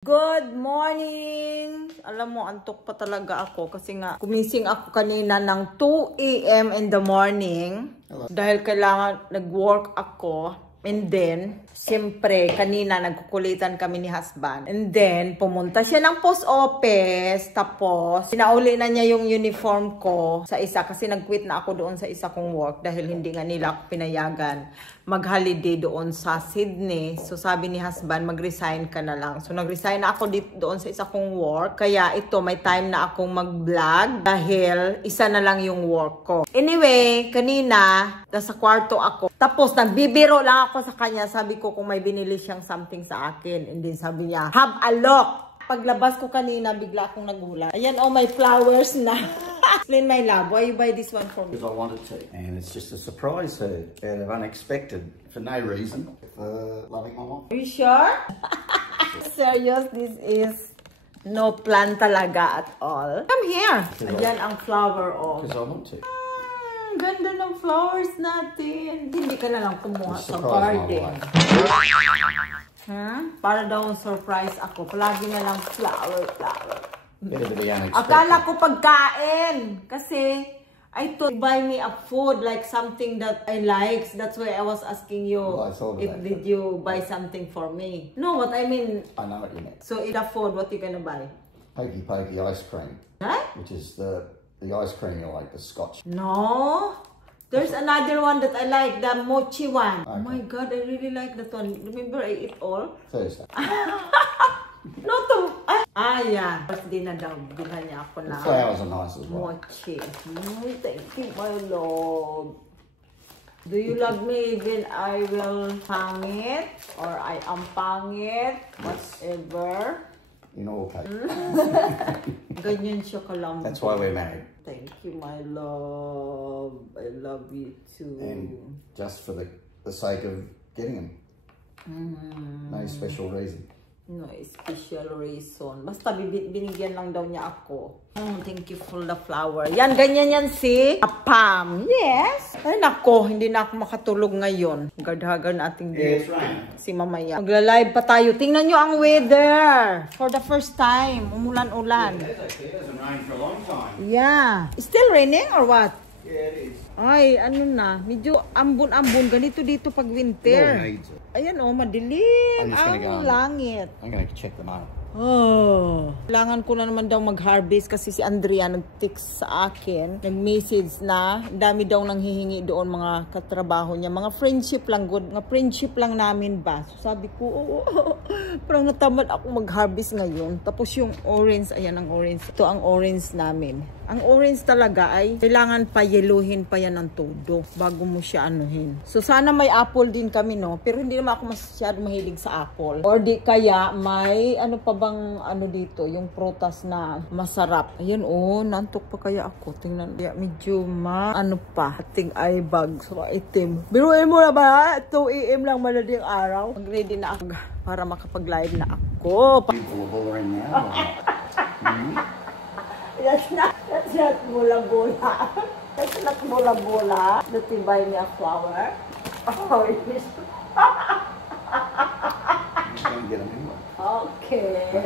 Good morning! Alam mo, antok pa talaga ako kasi nga gumising ako kanina ng 2 AM in the morning. Hello. Dahil kailangan nag-work ako. And then, siyempre, kanina nagkukulitan kami ni husband. And then, pumunta siya ng post office. Tapos, sinauli na niya yung uniform ko sa isa. Kasi nag-quit na ako doon sa isa kong work. Dahil hindi nga nila ako pinayagan mag-holiday doon sa Sydney. So, sabi ni husband, mag-resign ka na lang. So, nag-resign na ako doon sa isa kong work. Kaya ito, may time na akong mag-vlog. Dahil, isa na lang yung work ko. Anyway, kanina, nasa kwarto ako. Tapos, nagbibiro lang ako sa kanya. Sabi ko kung may binili siyang something sa akin. And then sabi niya, have a look. Paglabas ko kanina, bigla akong nagulat. Ayan, oh, may flowers na. Explain, my love, why you buy this one for me? Because I wanted to. And it's just a surprise her. Out of unexpected. For no reason. For loving my mom. Are you sure? Serious, this is no plan talaga at all. Come here. Ayan ang flower, oh. Because I want to. Ganda ng flowers natin. Hindi ka na lang kumuha sa garden. Para daw surprise ako. Palagi na lang flower. Akala ko pagkain. Kasi, I thought buy me a food like something that I like. That's why I was asking you if did you buy something for me. No, what I mean. I know what you meant. So, in the food, what you gonna buy? Pokey Pokey ice cream. Huh? Which is the ice cream you like, the Scotch. No. There's another one that I like, the mochi one. Okay. Oh my god, I really like that one. Remember, I eat all? Thursday. No, yeah. Birthday na daw. Bilhan niya ako na. The flowers are nice as well. Mochi. Thank you, my love. Do you love me even I will pangit? Or I am pangit? Whatever. In all cases. Ganyan siya kalambot. That's why we're married. Thank you, my love. I love you too. And just for the sake of getting them. No special reason. No special reason. Basta binigyan lang daw niya ako. Thank you for the flower. Yan, ganyan yan si Pam. Yes. Ay nako, hindi na ako makatulog ngayon. Gardhagan ating si mamaya. Magla-live pa tayo. Tingnan nyo ang weather. For the first time. Umulan-ulan. Yeah, it hasn't rained for a long time. Yeah. Still raining or what? Yeah, it is. Ay, ano na. Medyo ambon-ambon. Ganito dito pag winter. Ayan oh, madilim ang langit. I'm gonna check them out. Oh, kailangan ko na naman daw mag-harvest kasi si Andrea nag-text sa akin. Nag-message na. Dami daw nang hihingi doon mga katrabaho niya. Mga friendship lang, good. Mga friendship lang namin ba? So sabi ko, parang natamad ako mag-harvest ngayon. Tapos yung orange, ayan ang orange. Ito ang orange namin. Ang orange talaga ay kailangan pa yeluhin pa yan ng todo bago mo siya anuhin. So sana may apple din kami, no? Pero hindi naman ako masyado mahilig sa apple. Or di kaya may ano pa bang ano dito, yung prutas na masarap. Ayun oh, nantok pa kaya ako. Tingnan. Kaya medyo ano pa, ating eye bag. So itim. Biruin mo na ba? 2 AM lang madaling araw. Mag-ready na ako para makapag-live na ako. That's not bola-bola. That's not bola-bola. That you buy me a flower. Oh, yes. I'm just gonna get them anyway. Okay.